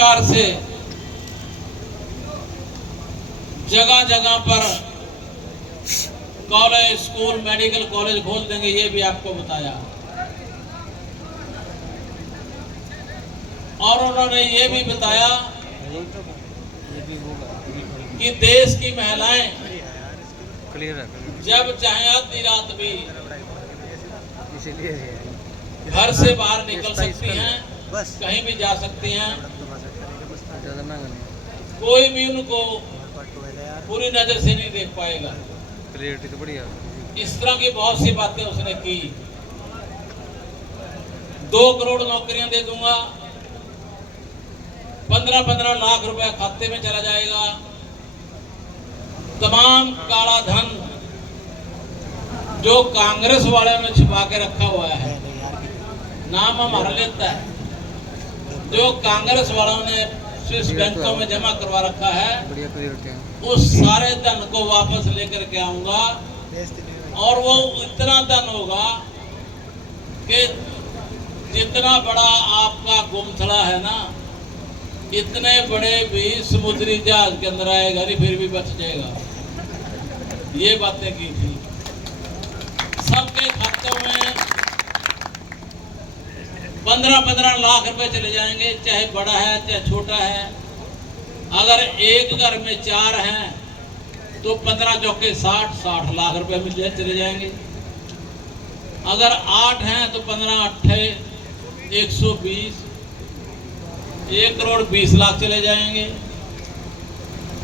प्रकार से जगह जगह पर कॉलेज, स्कूल, मेडिकल कॉलेज खोल देंगे, ये भी आपको बताया। और उन्होंने ये भी बताया कि देश की महिलाएं जब चाहे आधी रात भी घर से बाहर निकल सकती हैं, कहीं भी जा सकती हैं, कोई भी उनको पूरी नजर से नहीं देख पाएगा। तो बढ़िया। इस तरह की बहुत सी बातें उसने की। 2 करोड़ नौकरियां दे दूंगा, 15-15 लाख रुपए खाते में चला जाएगा, तमाम काला धन जो कांग्रेस वाले ने छिपा के रखा हुआ है, नाम हमारा लेता है, जो कांग्रेस वालों ने स्विस बैंकों में जमा करवा रखा है, उस सारे धन को वापस लेकर के आऊंगा। और वो इतना धन होगा कि जितना बड़ा आपका गुमथड़ा है ना, इतने बड़े भी समुद्री जहाज के अंदर आएगा नहीं, फिर भी बच जाएगा। ये बातें की थी। सबके खातों में 15-15 लाख रुपए चले जाएंगे, चाहे बड़ा है चाहे छोटा है। अगर एक घर में 4 हैं तो 15 चौके 60 लाख रुपए में चले जाएंगे। अगर 8 हैं तो 15 8 120, 1 करोड़ 20 लाख चले जाएंगे।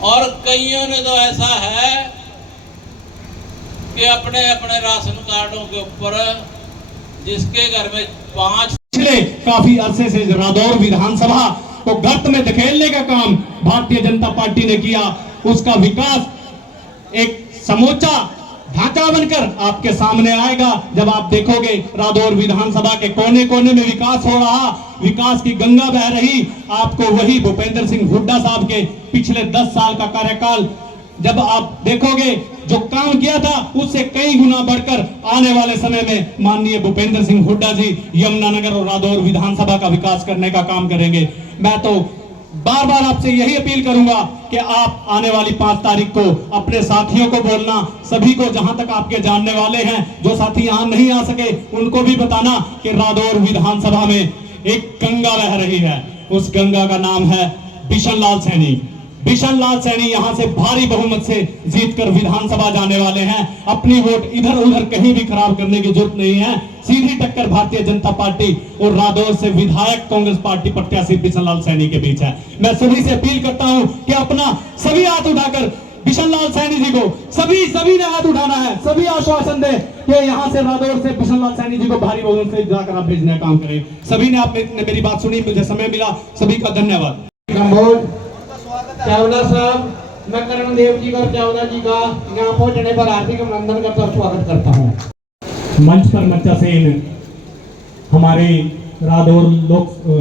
और कईयों ने तो ऐसा है कि अपने अपने राशन कार्डों के ऊपर जिसके घर में 5 पिछले काफी अरसे से रादौर विधानसभा को गर्त में धकेलने का काम भारतीय जनता पार्टी ने किया। उसका विकास एक समूचा ढांचा बनकर आपके सामने आएगा जब आप देखोगे रादौर विधानसभा के कोने कोने में विकास हो रहा, विकास की गंगा बह रही। आपको वही भूपेंद्र सिंह हुड्डा साहब के पिछले 10 साल का कार्यकाल जब आप देखोगे, जो काम किया था उससे कई गुना बढ़कर आने वाले समय में माननीय भूपेंद्र सिंह हुड्डा जी यमुनानगर और रादौर विधानसभा का विकास करने का काम करेंगे। मैं तो बार बार आपसे यही अपील करूंगा कि आप आने वाली 5 तारीख को अपने साथियों को बोलना, सभी को जहां तक आपके जानने वाले हैं, जो साथी यहां नहीं आ सके उनको भी बताना कि रादौर विधानसभा में एक गंगा बह रही है। उस गंगा का नाम है बिशन लाल सैनी। बिशन लाल सैनी यहां से भारी बहुमत से जीतकर विधानसभा जाने वाले हैं। अपनी वोट इधर उधर कहीं भी खराब करने की जरूरत नहीं है। सीधी टक्कर भारतीय जनता पार्टी और रादौर से विधायक कांग्रेस पार्टी प्रत्याशी बिशन लाल सैनी के बीच है। मैं सभी से अपील करता हूं कि अपना सभी हाथ उठाकर बिशन लाल सैनी जी को सभी ने हाथ उठाना है, सभी आश्वासन दे कि यहां से रादौर से बिशन लाल सैनी जी को भारी बहुमत से जाकर आप भेजने का काम करें। सभी ने आपने मेरी बात सुनी, मुझे समय मिला, सभी का धन्यवाद। चावला साहब, मैं करण देव जी और चावला जी का यहाँ पहुँचने पर हार्दिक अभिनंदन करता हूँ, स्वागत करता हूँ। मंच पर मंचासीन हमारे रादौर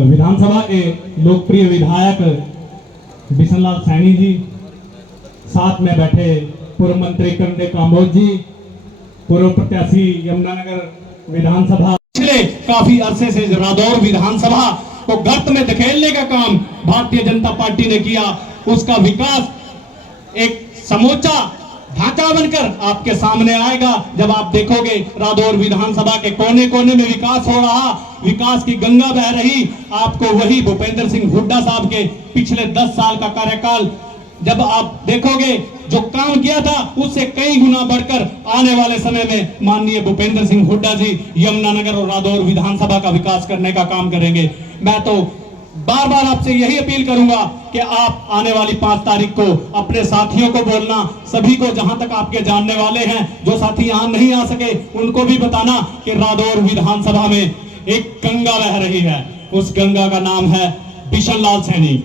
विधानसभा के लोकप्रिय विधायक बिशन लाल सैनी जी, साथ में बैठे पूर्व मंत्री करण काम्बोज जी, पूर्व प्रत्याशी यमुनानगर विधानसभा। पिछले काफी अरसे से रादौर विधानसभा को गर्त में धकेलने का काम भारतीय जनता पार्टी ने किया। उसका विकास एक समूचा ढांचा बनकर आपके सामने आएगा जब आप देखोगे रादौर विधानसभा के कोने कोने में विकास हो रहा, विकास की गंगा बह रही। आपको वही भूपेंद्र सिंह हुड्डा साहब के पिछले 10 साल का कार्यकाल जब आप देखोगे, जो काम किया था उससे कई गुना बढ़कर आने वाले समय में माननीय भूपेंद्र सिंह हुड्डा जी यमुनानगर और रादौर विधानसभा का विकास करने का काम करेंगे। मैं तो बार बार आपसे यही अपील करूंगा कि आप आने वाली 5 तारीख को अपने साथियों को बोलना, सभी को जहां तक आपके जानने वाले हैं, जो साथी यहां नहीं आ सके उनको भी बताना कि रादौर विधानसभा में एक गंगा बह रही है। उस गंगा का नाम है बिशन लाल सैनी।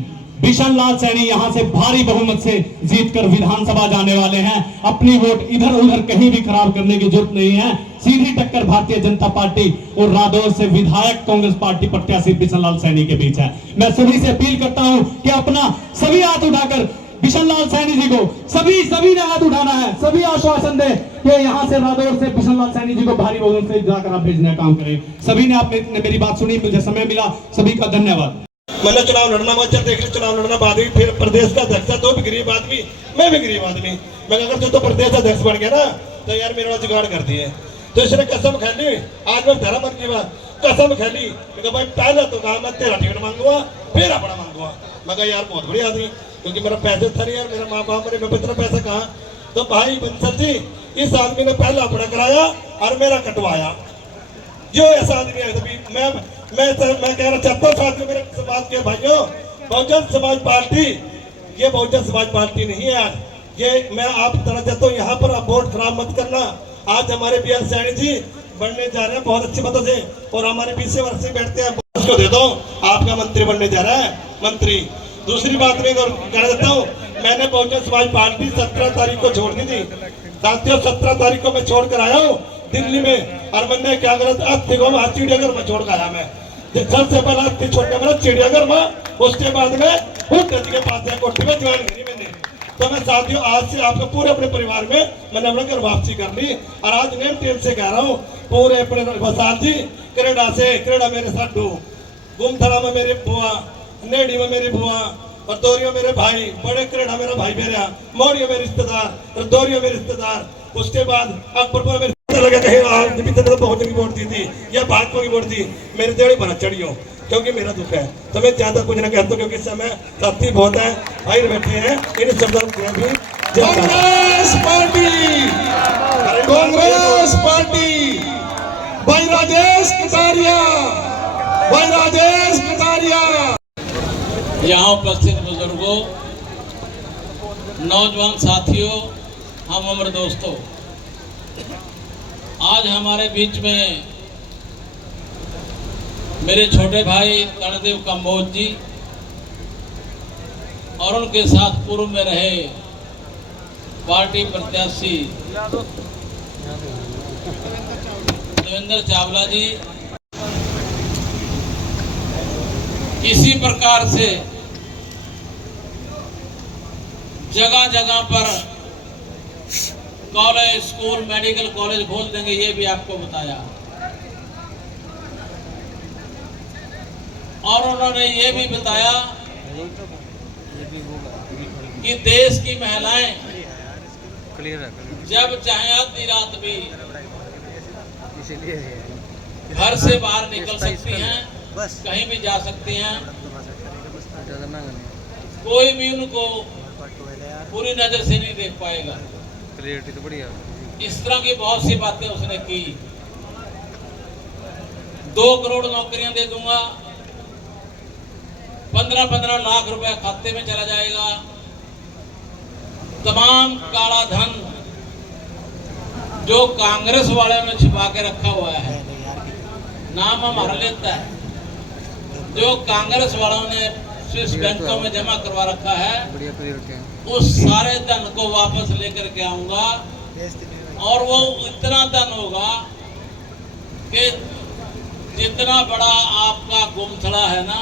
बिशन लाल सैनी यहां से भारी बहुमत से जीतकर विधानसभा जाने वाले हैं। अपनी वोट इधर उधर कहीं भी खराब करने की जरूरत नहीं है। सीधी टक्कर भारतीय जनता पार्टी और रादौर से विधायक कांग्रेस पार्टी प्रत्याशी बिशन लाल सैनी के बीच है। मैं सभी से अपील करता हूं कि अपना सभी हाथ उठाकर बिशन लाल सैनी जी को सभी ने हाथ उठाना है, सभी आश्वासन दे कि यहां से रादौर से बिशन लाल सैनी जी को भारी बहुमत से जाकर आप भेजने का काम करें। सभी ने आपने मेरी बात सुनी, मुझे समय मिला, सभी का धन्यवाद। मैंने चुनाव लड़ना, मैं चल देख ली चुनाव लड़ना, बाद में फिर प्रदेश का अध्यक्ष था, तो भी गरीब आदमी, मैं भी गरीब आदमी, मैं अगर तो प्रदेश अध्यक्ष बन गया ना तो यार मेरा जुगाड़ कर दिए। तो इसने कसम खेली, आज मैं तेरा मन की बात कसम खेली, भाई पहले तो कहा मैं तेरा टिकट मांगूंगा फिर अपना मांगूंगा। मैं कहा यार बहुत बड़ी आदमी, क्योंकि मेरा पैसे था नहीं यार, मेरा माँ बाप मेरे में इतना पैसा कहाँ। तो भाई बंसल जी इस आदमी ने पहला अपना कराया और मेरा कटवाया। जो ऐसा आदमी है तभी मैं कहना चाहता हूँ साथियों, मेरे समाज के भाइयों, बहुजन समाज पार्टी ये बहुजन समाज पार्टी नहीं है। आज ये मैं आप तरह चाहता हूँ, यहाँ पर आप वोट खराब मत करना। आज हमारे BR सैनी जी बनने जा रहे हैं बहुत अच्छी बातों से, और हमारे 20 वर्ष से बैठते हैं, उसको दे दो, आपका मंत्री बनने जा रहा है मंत्री। दूसरी बात मैं कहना चाहता हूँ, मैंने बहुजन समाज पार्टी 17 तारीख को छोड़ दी थी साथियों, 17 तारीख को मैं छोड़ कर आया हूँ दिल्ली में, और मैंने क्या करा चिड़ियाघर में छोड़ कर आया। मैं सबसे पहला छोटे मेरा चिड़ियाघर में, उसके बाद में के पास कोठी में ज्वाइन करी मैंने। तो मैं साथियों आज से आपको पूरे अपने परिवार में मैंने अपने घर वापसी कर ली, और आज नेम टेम से कह रहा हूँ पूरे अपने वसाल जी कनेडा से, कनेडा मेरे साधु, गुमथड़ा में मेरी बुआ, नेड़ी में मेरी बुआ, और दोरियो मेरे भाई, बड़े कनेडा मेरा भाई मेरा, मोड़ियो मेरे रिश्तेदार, और दोरियो मेरे रिश्तेदार। उसके बाद अकबरपुर में लगा कहीं तो बहुत की वोट दी थी या भाजपा की वोट दी, मेरे देड़ी बना चढ़ियो, क्योंकि मेरा दुख है। तो मैं ज्यादा कुछ ना कहता, क्योंकि इस समय साथी बहुत है, भाई बैठे हैं, इन शब्दों भी कांग्रेस पार्टी, कांग्रेस पार्टी, भाई राजेश कटारिया, भाई राजेश कटारिया। यहाँ उपस्थित बुजुर्गों, नौजवान साथियों, हम उम्र दोस्तों, आज हमारे बीच में मेरे छोटे भाई कर्णदेव कंबोज जी और उनके साथ पूर्व में रहे पार्टी प्रत्याशी देवेंद्र चावला जी। इसी प्रकार से जगह जगह पर कॉलेज, स्कूल, मेडिकल कॉलेज खोल देंगे, ये भी आपको बताया। और उन्होंने ये भी बताया कि देश की महिलाएं जब चाहे आधी रात भी घर से बाहर निकल सकती हैं, कहीं भी जा सकती हैं, कोई भी उनको पूरी नजर से नहीं देख पाएगा। तो बढ़िया। इस तरह की बहुत सी बातें उसने की। 2 करोड़ नौकरियां दे दूंगा, 15-15 लाख रुपया खाते में चला जाएगा, तमाम काला धन जो कांग्रेस वाले ने छिपा के रखा हुआ है, नाम हमारा लेता है, जो कांग्रेस वालों ने स्विस बैंकों में जमा करवा रखा है, उस सारे धन को वापस लेकर के आऊंगा। और वो इतना धन होगा कि जितना बड़ा आपका गुमथड़ा है ना,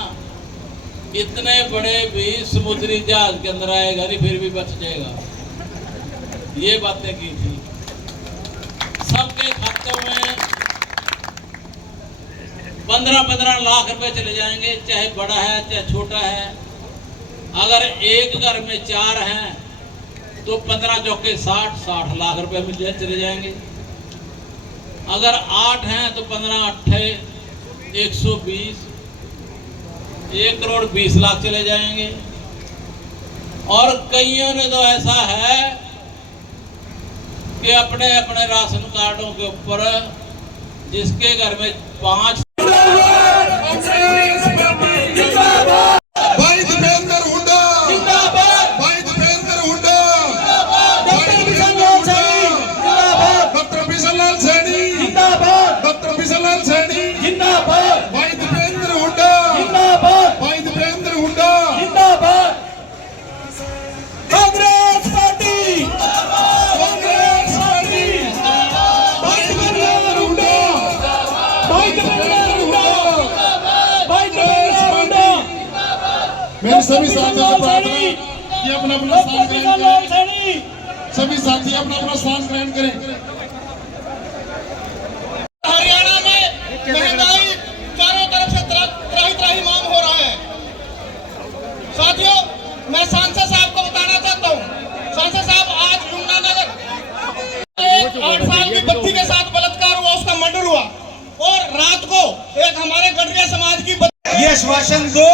इतने बड़े भी समुद्री जहाज के अंदर आएगा नहीं, फिर भी बच जाएगा। ये बातें की थी। सबके खातों में 15-15 लाख रुपए चले जाएंगे, चाहे बड़ा है चाहे छोटा है। अगर एक घर में 4 हैं तो 15 चौके 60 लाख रुपए मिल जाए चले जाएंगे। अगर 8 हैं तो 15 8 120, 1 करोड़ 20 लाख चले जाएंगे। और कईयों ने तो ऐसा है कि अपने अपने राशन कार्डों के ऊपर जिसके घर में 5 मेरे सभी साथियों से प्रार्थना कि अपना अपना स्थान ग्रहण करें। सभी साथी अपना अपना स्थान ग्रहण करें। हरियाणा में महंगाई चारों तरफ से त्राही त्राही मांग हो रहा है। साथियों, मैं सांसद साहब को बताना चाहता हूँ, सांसद साहब आज यमुनानगर 8 साल की बच्ची के साथ बलात्कार हुआ, उसका मर्डर हुआ और रात को एक हमारे गडरिया समाज की ये आश्वासन दो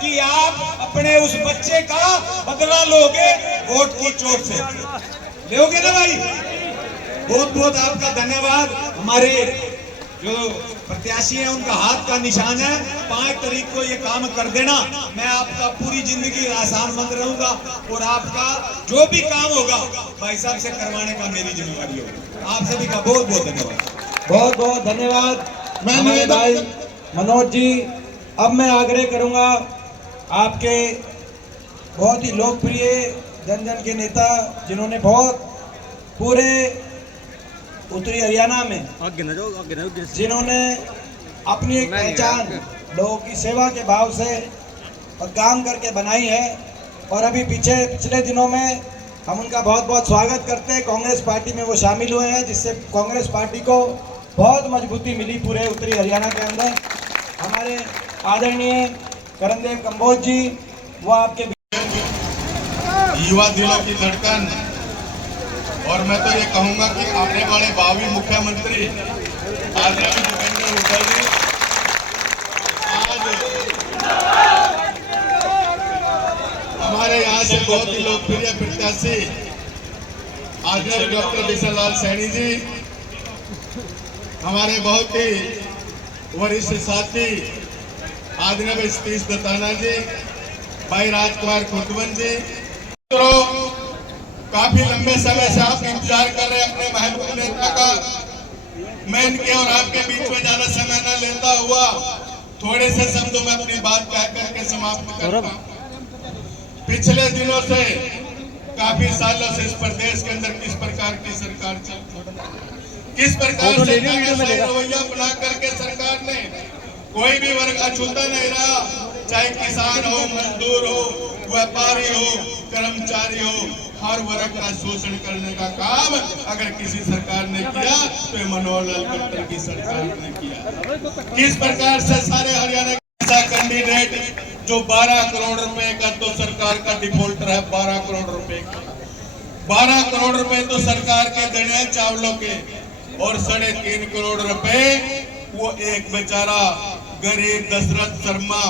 कि आप अपने उस बच्चे का बदला लोगे वोट की चोट से, लोगे ना भाई? बहुत बहुत आपका धन्यवाद। हमारे जो प्रत्याशी हैं उनका हाथ का निशान है, 5 तारीख को ये काम कर देना। मैं आपका पूरी जिंदगी आसान मंद रहूंगा और आपका जो भी काम होगा भाई साहब से करवाने का मेरी जिम्मेवारी होगी। आप सभी का बहुत बहुत धन्यवाद। बहुत बहुत धन्यवाद हमारे भाई मनोज जी। अब मैं आग्रह करूंगा, आपके बहुत ही लोकप्रिय जन जन के नेता जिन्होंने बहुत पूरे उत्तरी हरियाणा में जिन्होंने अपनी एक पहचान लोगों की सेवा के भाव से और काम करके बनाई है, और अभी पिछले दिनों में हम उनका बहुत बहुत स्वागत करते हैं। कांग्रेस पार्टी में वो शामिल हुए हैं, जिससे कांग्रेस पार्टी को बहुत मजबूती मिली पूरे उत्तरी हरियाणा के अंदर। हमारे आदरणीय करणदेव कंबोज जी, वो आपके युवा दिलों की धड़कन, और मैं तो ये कहूंगा कि आने वाले भावी मुख्यमंत्री आदरणीय भूपेंद्र हुड्डा जी आज हमारे यहाँ से बहुत ही लोकप्रिय प्रत्याशी आदरणीय डॉक्टर बिशन लाल सैनी जी, हमारे बहुत ही वरिष्ठ साथी आदरणीय सतीश दत्ताना जी, भाई राजकुमार खुर्दवन जी, काफी लंबे समय से आप इंतजार कर रहे हैं अपने महबूब नेता का। मैं इनके और आपके बीच में ज्यादा समय न लेता हुआ थोड़े से शब्दों में अपनी बात कह करके समाप्त करता हूं। पिछले दिनों से काफी सालों से इस प्रदेश के अंदर किस प्रकार की सरकार चल रही है, किस प्रकार से रवैया बना करके सरकार ने कोई भी वर्ग अछूता नहीं रहा, चाहे किसान हो, मजदूर हो, व्यापारी हो, कर्मचारी हो, हर वर्ग का शोषण करने का काम अगर किसी सरकार ने किया तो मनोहर लाल खट्टर की सरकार ने किया। किस प्रकार से सारे हरियाणा का कैंडिडेट जो 12 करोड़ रुपए का तो सरकार का डिफॉल्टर है, 12 करोड़ रुपए का, 12 करोड़ रुपए तो सरकार के देने हैं चावलों के, और 3.5 करोड़ रुपए वो एक बेचारा गरीब दशरथ शर्मा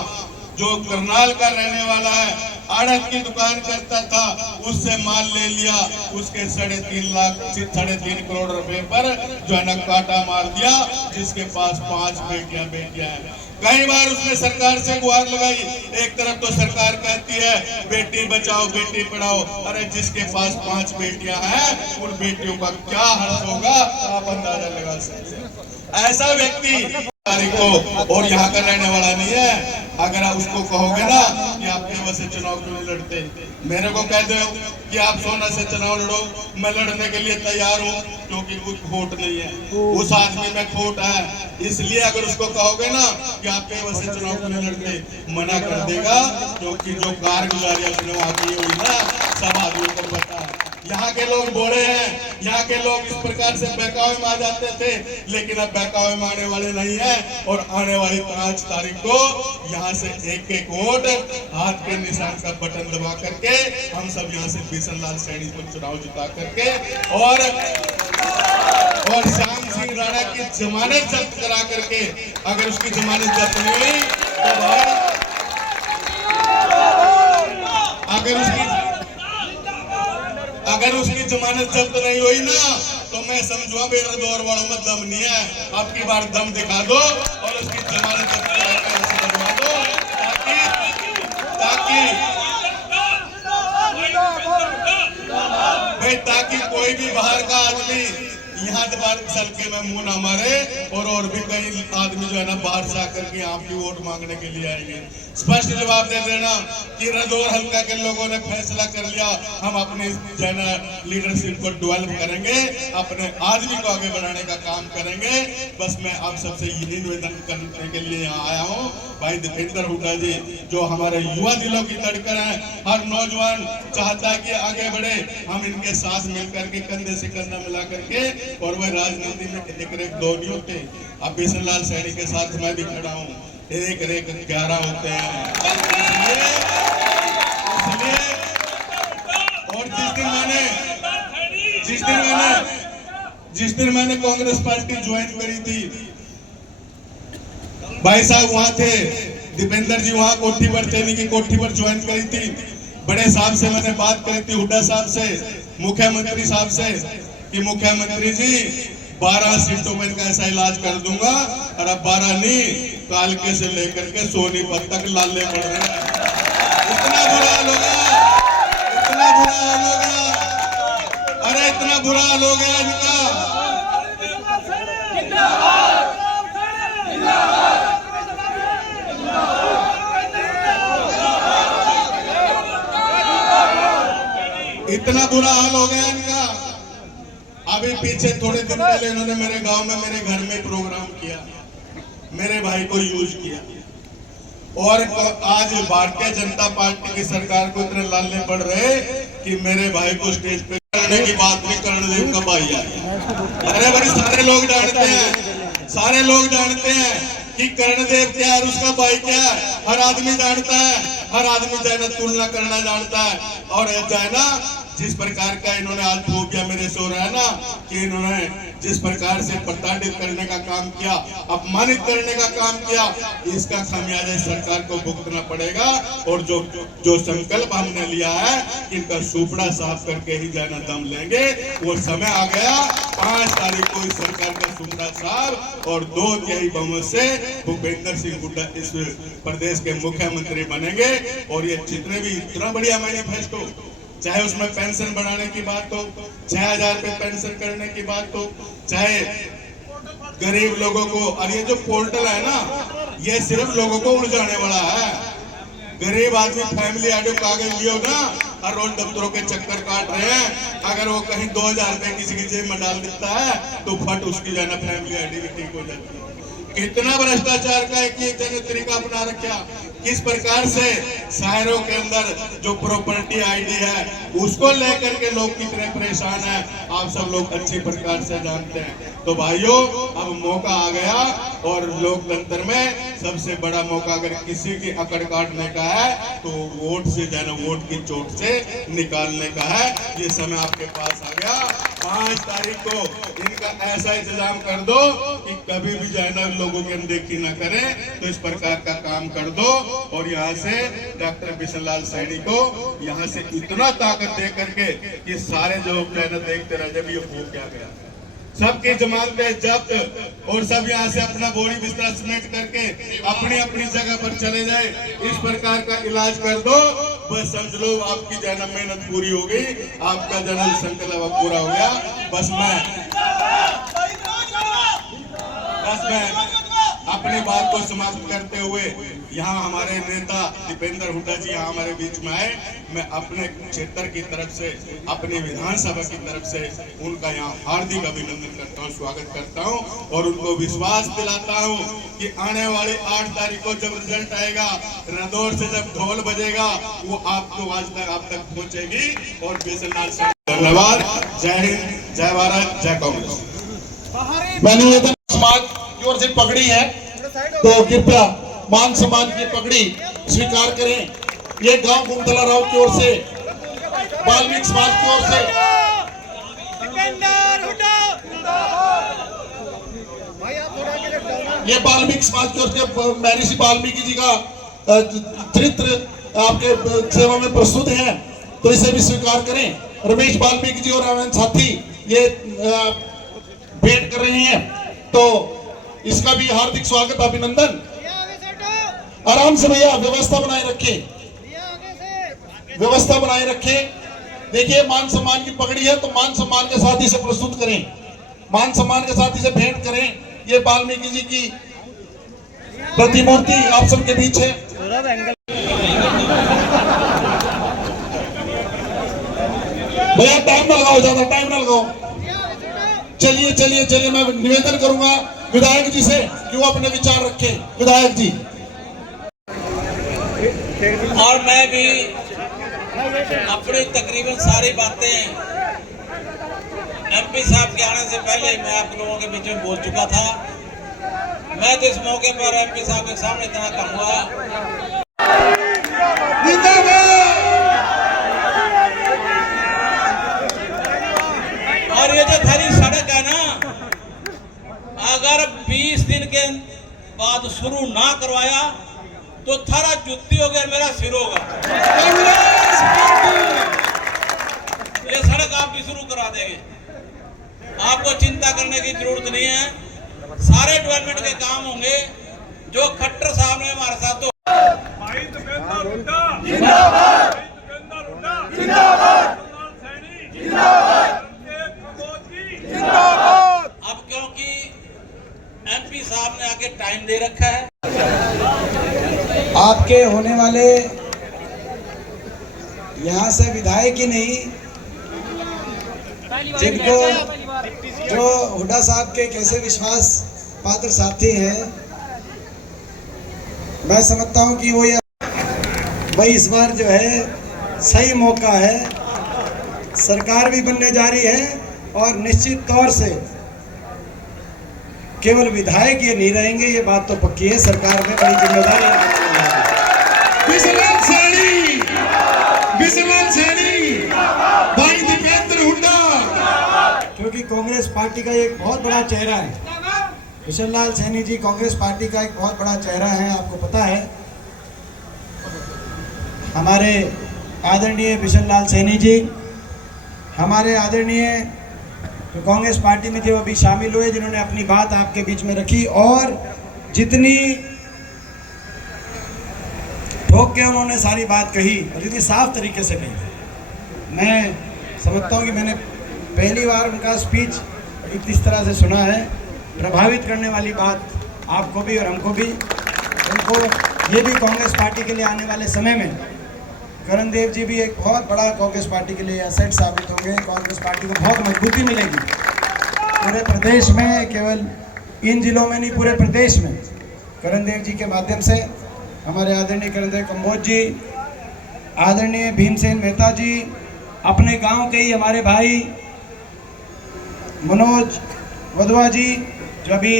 जो करनाल का रहने वाला है, आड़त की दुकान करता था, उससे माल ले लिया, उसके 3.5 करोड़ रुपए पर जो है ना काटा मार दिया, जिसके पास 5 बेटियां हैं। कई बार उसने सरकार से गुहार लगाई, एक तरफ तो सरकार कहती है बेटी बचाओ बेटी पढ़ाओ, अरे जिसके पास 5 बेटियां हैं उन बेटियों का क्या हर्ष होगा आप अंदाजा लगा सकते हैं। ऐसा व्यक्ति को और यहाँ का रहने वाला नहीं है। अगर आप उसको कहोगे ना कि आप केवल से चुनाव क्यों नहीं लड़ते, मेरे को कह दो कि आप सोना से चुनाव लड़ो, मैं लड़ने के लिए तैयार हूँ, क्योंकि कुछ खोट नहीं है, उस आदमी में खोट है। इसलिए अगर उसको कहोगे ना कि आप केवल से चुनाव क्यों नहीं लड़ते, मना कर देगा, क्योंकि जो कारगुजारी उसने वहां की हुई ना सब आदमियों को पता है। यहाँ के लोग बोले हैं, यहाँ के लोग इस प्रकार से बहकावे में आ जाते थे, लेकिन अब बहकावे में आने वाले नहीं है। और आने वाली 5 तारीख को यहाँ से एक वोट हाथ के निशान का बटन दबा करके हम सब यहाँ से बिशन लाल सैनी को चुनाव जिता करके और श्याम सिंह राणा की जमानत जब्त करा करके, अगर उसकी जमानत जब्त नहीं हुई तो अगर उसकी जमानत जब्त नहीं हुई ना तो मैं समझूंगा मेरे दौर वालों में दम नहीं है। अब की बार दम दिखा दो और उसकी जमानत जब्त करवा दो, ताकि कोई भी बाहर का आदमी यहाँ दबार चल के में मुंह ना मारे, और भी कई आदमी जो है ना बाहर से आकर के आपकी वोट मांगने के लिए आएंगे। स्पष्ट जवाब दे देना कि रदौर हल्का के लोगों ने फैसला कर लिया, हम अपनी जो है ना लीडरशिप को डेवलप करेंगे, अपने आदमी को आगे बढ़ाने का काम करेंगे। बस मैं आप सबसे यही निवेदन करने के लिए यहाँ आया हूँ। भाई दीपेंद्र हुड्डा जी जो हमारे युवा दिलों की धड़कन है, हर नौजवान चाहता है कि आगे बढ़े, हम इनके साथ मिलकर के कंधे से कंधा मिला करके, और वह राजनीति में एक दो नहीं होते। अब बिशन लाल सैनी के साथ मैं भी खड़ा हूँ, एक 11 होते हैं। जिस दिन मैंने कांग्रेस पार्टी ज्वाइन करी थी, भाई साहब वहां थे, दीपेंद्र जी वहां कोठी पर थे, की कोठी पर ज्वाइन करी थी। बड़े साहब से मैंने बात करी थी, हुड्डा साहब से, मुख्यमंत्री साहब से, कि मुख्यमंत्री जी 12 सीटों में कैसा इलाज कर दूंगा, और अब 12 नहीं, कालके से लेकर के सोनीपत तक लाले पड़ रहे हैं। इतना बुरा हाल हो गया, इतना बुरा हाल हो गया, अरे इतना बुरा हाल हो गया इनका। इतना बुरा हाल हो गया इनका। अभी पीछे थोड़े दिन पहले इन्होंने मेरे गांव में, मेरे घर में प्रोग्राम किया, मेरे भाई को यूज किया, और आज भारतीय जनता पार्टी की सरकार को इतने लालने पड़ रहे कि मेरे भाई को स्टेज पे करने की बात नहीं करने देव का भाई आया। अरे भाई सारे लोग जानते हैं, सारे लोग जानते हैं कि कर्णदेव क्या है, उसका भाई क्या है, हर आदमी जानता है, हर आदमी जो है ना तुलना करना जानता है। और जो है ना जिस प्रकार का इन्होंने आज फोबिया मेरे से हो रहा है ना, कि इन्होंने जिस प्रकार से प्रताड़ित करने का काम किया, अपमानित करने का काम किया, इसका खामियाजा सरकार को भुगतना पड़ेगा। और जो संकल्प हमने लिया है कि इनका सुपड़ा साफ करके ही जाना दम लेंगे, वो समय आ गया। 5 तारीख को इस सरकार का सुपड़ा साफ और 2 तिहाई बहुमत से भूपेंद्र सिंह हुड्डा इस प्रदेश के मुख्यमंत्री बनेंगे। और ये जितने भी इतना बढ़िया मैनिफेस्टो, चाहे उसमें पेंशन बढ़ाने की बात हो, 6000 रुपए पेंशन करने की बात हो, चाहे गरीब लोगों को, और ये जो पोर्टल है ना, ये सिर्फ लोगों को उलझाने वाला है। गरीब आदमी फैमिली ऑडियो कागज लियो ना, और रोज दफ्तरों के चक्कर काट रहे हैं। अगर वो कहीं 2000 रुपए किसी की जेब में डाल देता है तो फट उसकी जाना फैमिली आईडी भी ठीक हो जाती है। कितना भ्रष्टाचार का एक तरीका अपना रखा, किस प्रकार से शहरों के अंदर जो प्रॉपर्टी आईडी है उसको लेकर के लोग कितने परेशान हैं, आप सब लोग अच्छी प्रकार से जानते हैं। तो भाइयों, अब मौका आ गया, और लोकतंत्र में सबसे बड़ा मौका अगर किसी की अकड़ काटने का है तो वोट से जाना, वोट की चोट से निकालने का है। ये समय आपके पास आ गया। 5 तारीख को इनका ऐसा इंतजाम कर दो कि कभी भी जाना लोगों की अनदेखी न करें, तो इस प्रकार का काम कर दो। और यहाँ से डॉक्टर बिशन लाल सैनी को यहाँ से इतना ताकत दे करके कि सारे जो चैनल देखते रह जब ये हो क्या गया, सबकी जमानतें जब्त, और सब यहाँ से अपना बोरी बिस्तरा समेट करके अपनी अपनी जगह पर चले जाए। इस प्रकार का इलाज कर दो, बस समझ लो आपकी जन्म मेहनत पूरी हो गई, आपका जन्म संकल्प पूरा हो गया। बस मैं अपनी बात को समाप्त करते हुए यहाँ हमारे नेता दीपेंद्र हुड्डा जी यहाँ हमारे बीच में आए, मैं अपने क्षेत्र की तरफ से, अपनी विधानसभा की तरफ से उनका यहाँ हार्दिक अभिनंदन करता हूँ, स्वागत करता हूँ, और उनको विश्वास दिलाता हूँ कि आने वाली 8 तारीख को जब रिजल्ट आएगा, रदौर से जब ढोल बजेगा, वो आपको आज तक आप तक पहुँचेगी। और बिशन से धन्यवाद। जय हिंद, जय भारत, जय कांग्रेस। मैंने समाज की ओर से पगड़ी है, तो कृपया मान सम्मान की पगड़ी स्वीकार करें। ये गांव कुंतला राव की ओर से, वाल्मीकि समाज की ओर से, ये वाल्मीकि समाज की ओर से महर्षि वाल्मीकि जी का चरित्र आपके सेवा में प्रस्तुत है, तो इसे भी स्वीकार करें। रमेश वाल्मीकि जी और आनंद साथी ये भेंट कर रहे हैं, तो इसका भी हार्दिक स्वागत, अभिनंदन। आराम से भैया व्यवस्था बनाए रखें, व्यवस्था बनाए रखें। देखिए मान सम्मान की पगड़ी है, तो मान सम्मान के साथ इसे प्रस्तुत करें, मान सम्मान के साथ इसे भेंट करें। ये वाल्मीकि जी की प्रतिमूर्ति आप सबके बीच है। भैया टाइम ना लगाओ, ज्यादा टाइम ना लगाओ। चलिए चलिए चलिए, मैं निवेदन करूंगा विधायक जी से कि वो अपने विचार रखें। विधायक जी। और मैं भी अपनी तकरीबन सारी बातें एमपी साहब के आने से पहले मैं आप लोगों के बीच में बोल चुका था। मैं तो इस मौके पर एमपी साहब के सामने इतना कहूँगा, और ये जो थारी सड़क है ना, जुत्ती होगी और मेरा सिर होगा। ये सड़क आपकी शुरू करा देंगे, आपको चिंता करने की जरूरत नहीं है। सारे डेवलपमेंट के काम होंगे जो खट्टर साहब ने हमारे साथ तो अब क्योंकि एमपी साहब ने आगे टाइम दे रखा है, आपके होने वाले यहाँ से विधायक ही नहीं, जिनको जो हुड्डा साहब के कैसे विश्वास पात्र साथी हैं, मैं समझता हूँ कि वो ये भाई इस बार जो है सही मौका है, सरकार भी बनने जा रही है और निश्चित तौर से केवल विधायक ये नहीं रहेंगे, ये बात तो पक्की है। सरकार में बड़ी जिम्मेदारी भाई दीपेंद्र हुड्डा, क्योंकि कांग्रेस पार्टी का एक बहुत बड़ा चेहरा है। बिशन लाल सैनी जी कांग्रेस पार्टी का एक बहुत बड़ा चेहरा है, आपको पता है। हमारे आदरणीय बिशन लाल सैनी जी, हमारे आदरणीय जो कांग्रेस पार्टी में जो अभी शामिल हुए, जिन्होंने अपनी बात आपके बीच में रखी और जितनी ठोक के उन्होंने सारी बात कही और जितनी साफ तरीके से कही, मैं समझता हूँ कि मैंने पहली बार उनका स्पीच इस तरह से सुना है। प्रभावित करने वाली बात आपको भी और हमको भी। उनको ये भी कांग्रेस पार्टी के लिए आने वाले समय में करण देव जी भी एक बहुत बड़ा कांग्रेस पार्टी के लिए एसेट साबित होंगे। कांग्रेस पार्टी को बहुत मजबूती मिलेगी पूरे प्रदेश में, केवल इन जिलों में नहीं, पूरे प्रदेश में करण देव जी के माध्यम से। हमारे आदरणीय करण देव कंबोज जी, आदरणीय भीमसेन मेहता जी, अपने गांव के ही हमारे भाई मनोज वधवा जी, जो अभी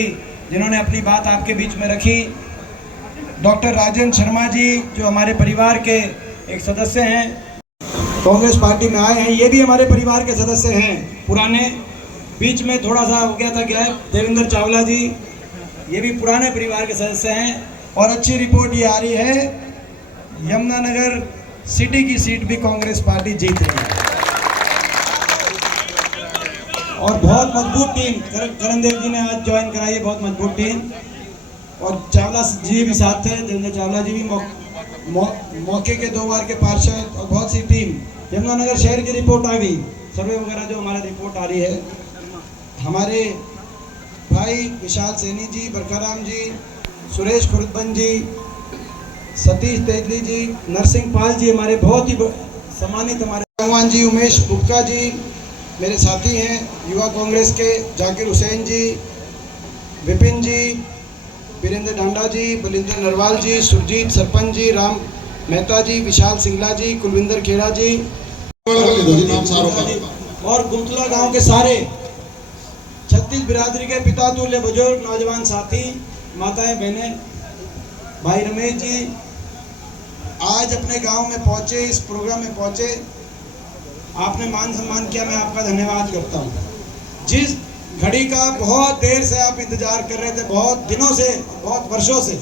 जिन्होंने अपनी बात आपके बीच में रखी, डॉक्टर राजेंद्र शर्मा जी, जो हमारे परिवार के एक सदस्य हैं, कांग्रेस पार्टी में आए हैं, ये भी हमारे परिवार के सदस्य हैं पुराने। बीच में थोड़ा सा हो गया था गैप। देवेंद्र चावला जी, ये भी पुराने परिवार के सदस्य हैं। और अच्छी रिपोर्ट ये आ रही है, यमुनानगर सिटी की सीट भी कांग्रेस पार्टी जीत रही है और बहुत मजबूत टीम करण देव जी ने आज ज्वाइन कराई है, बहुत मजबूत टीम। और चावला जी भी साथ थे, देवेंद्र चावला जी भी मौके के 2 बार के पार्षद और बहुत सी टीम। यमुनानगर शहर की रिपोर्ट आ गई, सर्वे वगैरह जो हमारा रिपोर्ट आ रही है। हमारे भाई विशाल सैनी जी, बरखाराम जी, सुरेश खुर्दबंद जी, सतीश तेजली जी, नरसिंह पाल जी, हमारे बहुत ही सम्मानित हमारे भगवान जी, उमेश बुक्का जी मेरे साथी हैं, युवा कांग्रेस के जाकिर हुसैन जी, विपिन जी, वीरेंद्र डांडा जी, बलिंदर नरवाल जी, सुरजीत सरपंच जी, राम मेहता जी, विशाल सिंगला जी, कुलविंदर खेड़ा जी और गुमतला गांव के सारे छत्तीस बिरादरी के पिता तुल्य बुजुर्ग नौजवान साथी, माताएं बहनें, भाई रमेश जी आज अपने गांव में पहुंचे, इस प्रोग्राम में पहुंचे, आपने मान सम्मान किया, मैं आपका धन्यवाद करता हूं। जिस घड़ी का बहुत देर से आप इंतजार कर रहे थे, बहुत दिनों से, बहुत वर्षों से,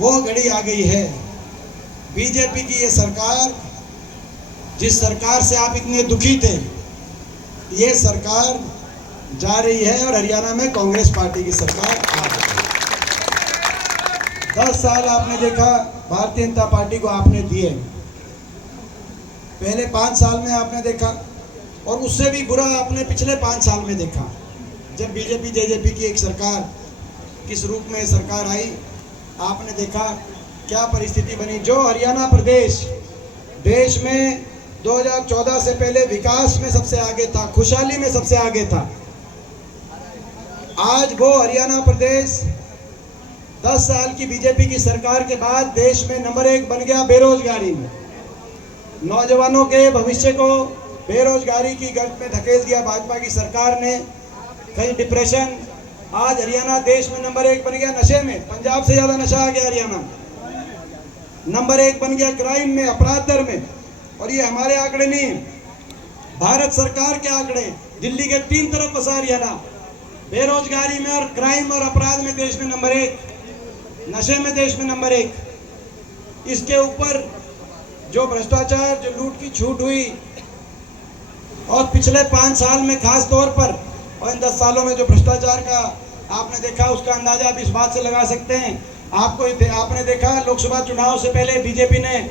वो घड़ी आ गई है। बीजेपी की ये सरकार, जिस सरकार से आप इतने दुखी थे, ये सरकार जा रही है और हरियाणा में कांग्रेस पार्टी की सरकार आ रही है। 10 साल आपने देखा भारतीय जनता पार्टी को आपने दिए, पहले 5 साल में आपने देखा और उससे भी बुरा आपने पिछले 5 साल में देखा, जब बीजेपी जेजेपी की एक सरकार किस रूप में सरकार आई। आपने देखा क्या परिस्थिति बनी। जो हरियाणा प्रदेश देश में 2014 से पहले विकास में सबसे आगे था, खुशहाली में सबसे आगे था, आज वो हरियाणा प्रदेश 10 साल की बीजेपी की सरकार के बाद देश में नंबर 1 बन गया बेरोजगारी में। नौजवानों के भविष्य को बेरोजगारी की गर्त में धकेल दिया भाजपा की सरकार ने। कहीं डिप्रेशन, आज हरियाणा देश में नंबर 1 बन गया नशे में, पंजाब से ज्यादा नशा आ गया हरियाणा। नंबर 1 बन गया क्राइम में, अपराध दर में। और ये हमारे आंकड़े नहीं, भारत सरकार के आंकड़े। दिल्ली के 3 तरफ बसा हरियाणा, बेरोजगारी में और क्राइम और अपराध में देश में नंबर 1, नशे में देश में नंबर 1। इसके ऊपर जो भ्रष्टाचार, जो लूट की छूट हुई, और पिछले 5 साल में खास तौर पर और इन 10 सालों में जो भ्रष्टाचार का आपने देखा, उसका अंदाजा आप इस बात से लगा सकते हैं। आपने देखा लोकसभा चुनाव से पहले बीजेपी ने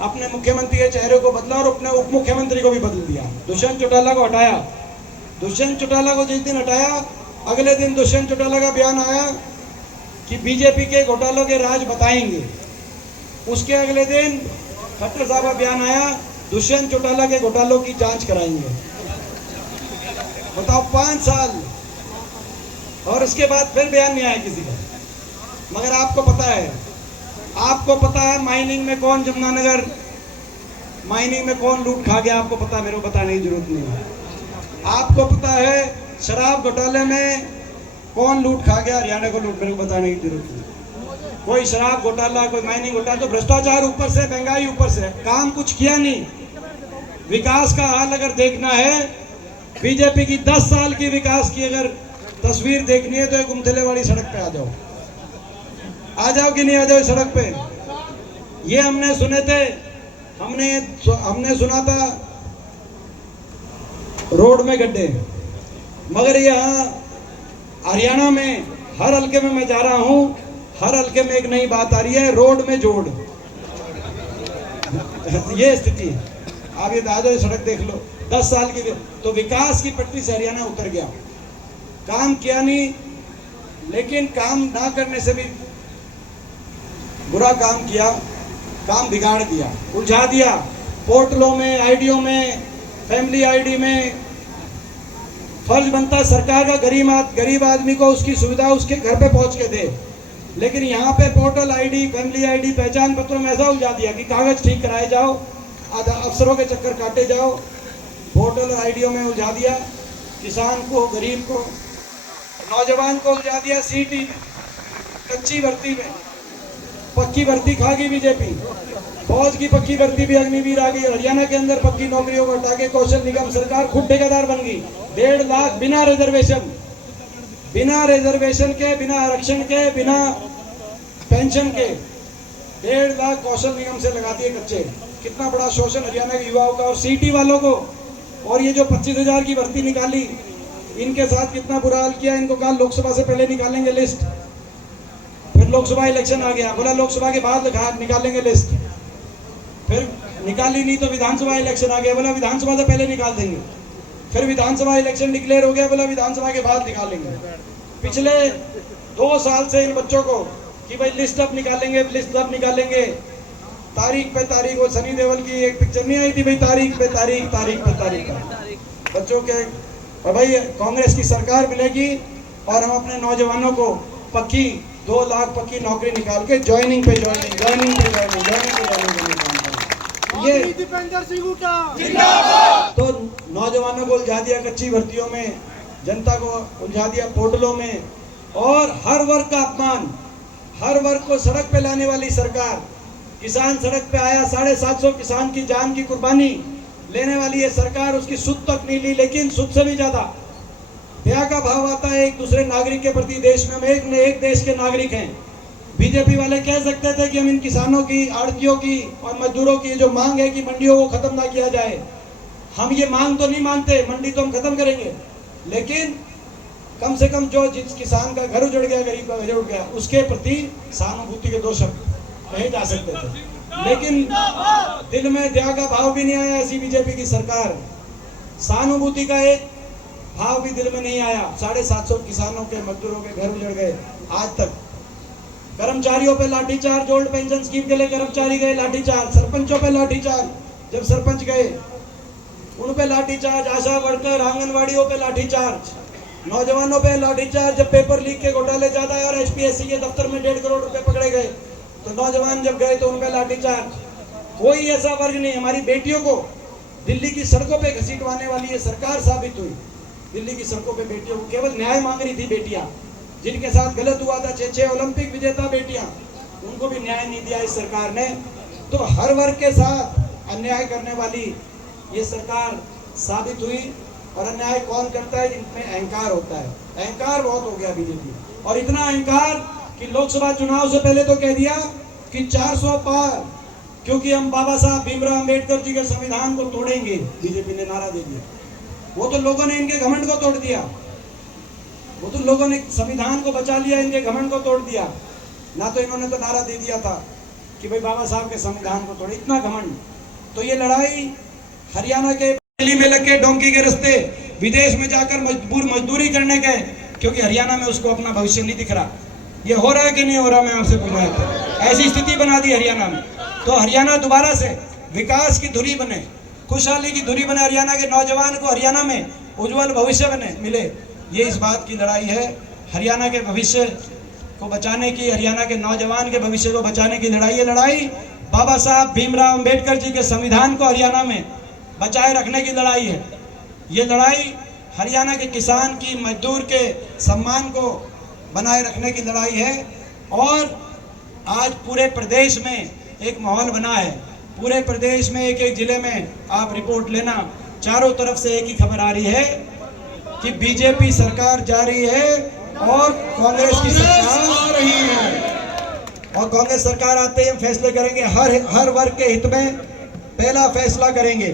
अपने मुख्यमंत्री के चेहरे को बदला और अपने उप मुख्यमंत्री को भी बदल दिया। दुष्यंत चौटाला को हटाया। दुष्यंत चौटाला को जिस दिन हटाया, अगले दिन दुष्यंत चौटाला का बयान आया कि बीजेपी के घोटालों के राज बताएंगे। उसके अगले दिन खट्टर साहब का बयान आया, दुष्यंत चौटाला के घोटालों की जांच कराएंगे। बताओ 5 साल, और उसके बाद फिर बयान नहीं आया किसी का। मगर आपको पता है माइनिंग में कौन, जमुनानगर माइनिंग में कौन लूट खा गया, आपको पता है, मेरे को बताने की जरूरत नहीं है। आपको पता है शराब घोटाले में कौन लूट खा गया, हरियाणा को लूट, मेरे को बताने की जरूरत नहीं। कोई शराब घोटाला, कोई माइनिंग घोटाला, तो भ्रष्टाचार ऊपर से, महंगाई ऊपर से, काम कुछ किया नहीं। विकास का हाल अगर देखना है, बीजेपी की 10 साल की विकास की अगर तस्वीर देखनी है तो एक गुमथले वाली सड़क पे आ जाओ कि नहीं आ जाओ सड़क पे। ये हमने सुने थे, हमने सुना था रोड में गड्ढे, मगर यहाँ हरियाणा में हर हल्के में मैं जा रहा हूँ, हर हल्के में एक नई बात आ रही है, रोड में जोड़। ये स्थिति है। आप ये दादो ये सड़क देख लो, 10 साल की, तो विकास की पटरी से हरियाणा उतर गया। काम किया नहीं, लेकिन काम ना करने से भी बुरा काम किया, काम बिगाड़ दिया, उलझा दिया। पोर्टलों में, आईडीओ में, फैमिली आईडी में फर्ज बनता है सरकार का गरीब आदमी को उसकी सुविधा उसके घर पे पहुंच के दे, लेकिन यहाँ पे पोर्टल आईडी, फैमिली आईडी, पहचान पत्रों में ऐसा उलझा दिया कि कागज ठीक कराए जाओ, अफसरों के चक्कर काटे जाओ, पोर्टल और आईडीओ में उलझा दिया। किसान को, गरीब को, नौजवान को उलझा दिया सीटी में, कच्ची भर्ती में। पक्की भर्ती खा गई बीजेपी, फौज की पक्की भर्ती भी अग्निवीर आ गई। हरियाणा के अंदर पक्की नौकरियों को हटा के कौशल निगम सरकार खुद ठेकेदार बन गई। 1.5 लाख बिना रिजर्वेशन के, बिना आरक्षण के, बिना पेंशन के 1.5 लाख कौशल निगम से लगा दिए कच्चे। कितना बड़ा शोषण हरियाणा के युवाओं का, और सीटी वालों को। और ये जो 25,000 की भर्ती निकाली, इनके साथ कितना बुरा हाल किया। इनको कहा लोकसभा से पहले निकालेंगे लिस्ट, फिर लोकसभा इलेक्शन आ गया, बोला लोकसभा के बाद निकालेंगे लिस्ट, फिर निकाली नहीं तो विधानसभा इलेक्शन आ गया, बोला विधानसभा से पहले निकाल देंगे, फिर विधानसभा इलेक्शन डिक्लेयर हो गया, बोला विधानसभा के बाद निकालेंगे। पिछले 2 साल से इन बच्चों को कि भाई लिस्ट अब निकालेंगे, तारीख पे तारीख। वो सनी देओल की एक पिक्चर नहीं आई थी भाई, तारीख पे तारीख बच्चों के। और भाई कांग्रेस की सरकार मिलेगी और हम अपने नौजवानों को पक्की 2 लाख पक्की नौकरी निकाल के ज्वाइनिंग पे ज्वाइनिंग ये दीपेंद्र सिंह तो नौजवानों को उलझा दिया कच्ची भर्तियों में, जनता को उलझा दिया पोर्टलों में, और हर वर्ग का अपमान, हर वर्ग को सड़क पे लाने वाली सरकार। किसान सड़क पे आया, 750 किसान की जान की कुर्बानी लेने वाली है सरकार, उसकी सुध तक नहीं ली। लेकिन सुध से भी ज्यादा दया का भाव आता है एक दूसरे नागरिक के प्रति। देश में हम एक देश के नागरिक हैं। बीजेपी वाले कह सकते थे कि हम इन किसानों की, आड़तियों की और मजदूरों की जो मांग है कि मंडियों को खत्म ना किया जाए, हम ये मांग तो नहीं मानते, मंडी तो हम खत्म करेंगे, लेकिन कम से कम जो जिस किसान का घर उजड़ गया, गरीब का घर उजड़ गया, उसके प्रति सहानुभूति के 2 शब्द कहे जा सकते थे। लेकिन दिल में दया का भाव भी नहीं आया। ऐसी बीजेपी की सरकार, सहानुभूति का एक भाव भी दिल में नहीं आया। 750 किसानों के, मजदूरों के घर उजड़ गए। आज तक कर्मचारियों पे लाठीचार्ज, ओल्ड पेंशन स्कीम के लिए कर्मचारी गए लाठीचार्ज, सरपंचों पे लाठीचार्ज, जब सरपंच गए उन पे लाठीचार्ज, आशा वर्कर, आंगनवाड़ियों पे लाठीचार्ज, नौजवानों पे लाठीचार्ज। जब पेपर लीक के घोटाले ज्यादा है और HPSC के दफ्तर में 1.5 करोड़ रुपए पकड़े गए, तो नौजवान जब गए तो उन पे लाठीचार्ज। कोई ऐसा वर्ग नहीं। हमारी बेटियों को दिल्ली की सड़कों पे घसीटवाने वाली ये सरकार साबित हुई। दिल्ली की सड़कों पे बेटियों को केवल न्याय मांग रही थी बेटियां, जिनके साथ गलत हुआ था, 6 ओलंपिक विजेता बेटियां, उनको भी न्याय नहीं दिया इस सरकार ने। तो हर वर्ग के साथ अन्याय करने वाली ये सरकार साबित हुई। और अन्याय कौन करता है? जिनमें अहंकार होता है। अहंकार बहुत हो गया बीजेपी, और इतना अहंकार कि लोकसभा चुनाव से पहले तो कह दिया कि 400 पार, क्योंकि हम बाबा साहब भीमराव अंबेडकर जी के संविधान को तोड़ेंगे। बीजेपी ने नारा दे दिया। वो तो लोगों ने इनके घमंड को तोड़ दिया, वो तो लोगों ने संविधान को बचा लिया, इनके घमंड को तोड़ दिया ना। तो इन्होंने तो नारा दे दिया था कि भाई बाबा साहब के संविधान को तोड़े, इतना घमंड। तो ये लड़ाई हरियाणा के दिल्ली में लग के डोंकी के रास्ते विदेश में जाकर मजदूरी करने गए, क्योंकि हरियाणा में उसको अपना भविष्य नहीं दिख रहा। ये हो रहा है कि नहीं हो रहा, मैं आपसे पूछ रहा था। ऐसी स्थिति बना दी हरियाणा में। तो हरियाणा दोबारा से विकास की धुरी बने, खुशहाली की धुरी बने, हरियाणा के नौजवान को हरियाणा में उज्जवल भविष्य बने मिले, ये इस बात की लड़ाई है। हरियाणा के भविष्य को बचाने की, हरियाणा के नौजवान के भविष्य को बचाने की लड़ाई। ये लड़ाई बाबा साहब भीमराव अंबेडकर जी के संविधान को हरियाणा में बचाए रखने की लड़ाई है। ये लड़ाई हरियाणा के किसान की, मजदूर के सम्मान को बनाए रखने की लड़ाई है। और आज पूरे प्रदेश में एक माहौल बना है, पूरे प्रदेश में एक एक जिले में आप रिपोर्ट लेना, चारों तरफ से एक ही खबर आ रही है कि बीजेपी सरकार जा रही है और कांग्रेस की सरकार आ रही है। और कांग्रेस सरकार आते ही हम फैसले करेंगे, हर वर्ग के हित में। पहला फैसला करेंगे,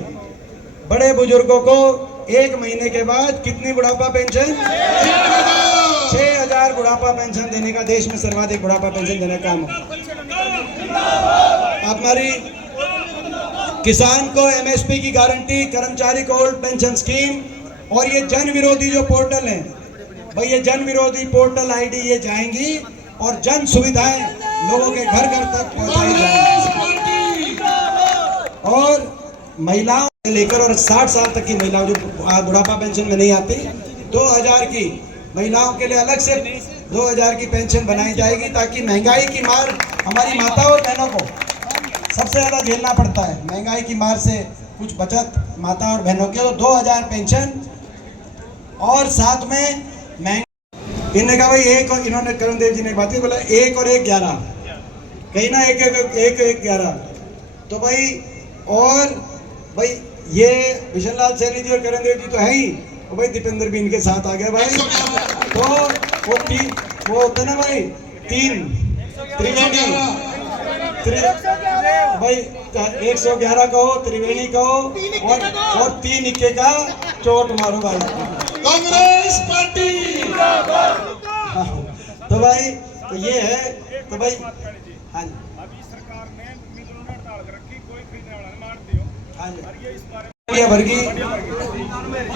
बड़े बुजुर्गों को 1 महीने के बाद कितनी बुढ़ापा पेंशन? 6,000 बुढ़ापा पेंशन देने का, देश में सर्वाधिक बुढ़ापा पेंशन देने का काम। हमारी किसान को एमएसपी की गारंटी, कर्मचारी को ओल्ड पेंशन स्कीम। और ये जन विरोधी जो पोर्टल है भाई, ये जन विरोधी पोर्टल आईडी ये जाएंगी और जन सुविधाएं लोगों के घर घर तक पहुंचाई जाएंगी। और महिलाओं से लेकर और 60 साल तक की महिलाओं जो बुढ़ापा पेंशन में नहीं आती, 2000 की महिलाओं के लिए अलग से 2000 की पेंशन बनाई जाएगी, ताकि महंगाई की मार हमारी माता और बहनों को सबसे ज़्यादा झेलना पड़ता है। महंगाई की मार से कुछ बचत माता और बहनों के, तो 2000 पेंशन। और साथ में इन्होंने कहा भाई एक, और इन्होंने करुण देव जी ने बात की, बोला 1 और 1 11, कहीं ना 1 11। तो भाई, और भाई ये बिशन लाल सैनी जी और करुण देव जी तो है ही, और भाई दीपेंद्र भी इनके साथ आ गए भाई। तो वो होता ना भाई 3 त्रिवेणी, भाई 111 कहो, त्रिवेणी कहो, और 3 इक्के का चोट मारो भाई, कांग्रेस पार्टी। तो भाई, तो ये है। तो भाई हाँ जी, ये भरगी।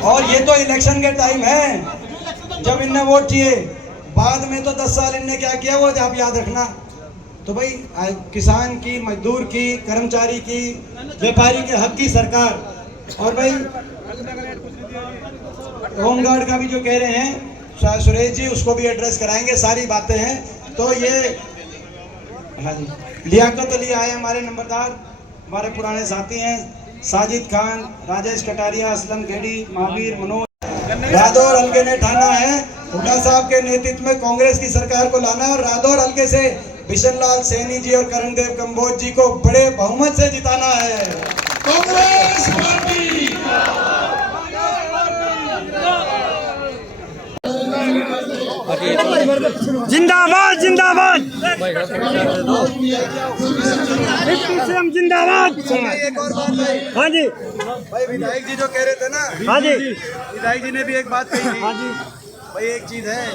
और ये तो इलेक्शन के टाइम है जब इनने वोट किए, बाद में तो 10 साल इनने क्या किया वो आप याद रखना। तो भाई किसान की, मजदूर की, कर्मचारी की, व्यापारी के हक की सरकार। और भाई होमगार्ड का भी जो कह रहे हैं सुरेश जी, उसको भी एड्रेस कराएंगे, सारी बातें हैं। तो ये हाँ जी, लियाकत अली आए हमारे नंबरदार, हमारे पुराने साथी हैं, साजिद खान, राजेश कटारिया, असलम खेड़ी, महावीर, मनोज। रादौर हल्के ने ठाना है हुड्डा साहब के नेतृत्व में कांग्रेस की सरकार को लाना, और रादौर हल्के से बिशन लाल सैनी जी और करुण देव कंबोज जी को बड़े बहुमत से जिताना है। कांग्रेस पार्टी। जिंदाबाद जिंदाबाद, जिंदाबाद। एक और बात भाई, हाँ जी भाई विधायक जी जो कह रहे थे ना, हाँ जी, विधायक जी ने भी एक बात कही थी। हाँ जी भाई एक चीज है,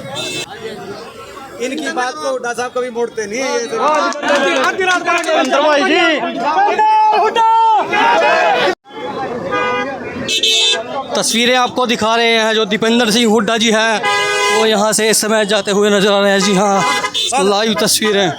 इनकी बात को हुड्डा साहब कभी मोड़ते नहीं है। तस्वीरें आपको दिखा रहे हैं, जो दीपेंद्र सिंह हुड्डा जी हैं वो यहाँ से इस समय जाते हुए नजर आ रहे हैं। जी हाँ, लाइव तस्वीरें।